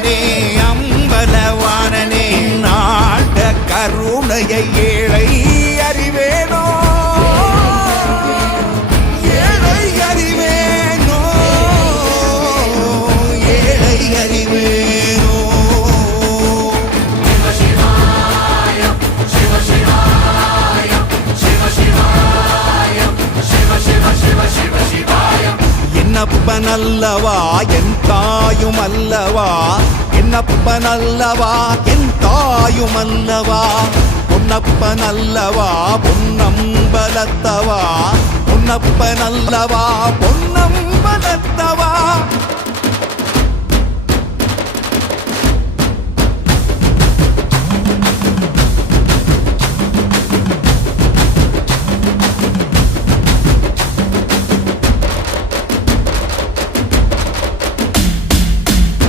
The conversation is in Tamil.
வாணனே அம்பலவாணனே நாட கருணையை ஏழை அறிவேனோ ஏழை அறிவேனோ ஏழை அறிவேனோ என்னப்பனல்லவா என் தாயும் அல்லவா என்னப்பனல்லவா என் தாயும் அல்லவா பொன்னப்பனல்லவா பொன்னம்பலத்தவா பொன்னப்பனல்லவா பொன்னம்பலத்தவா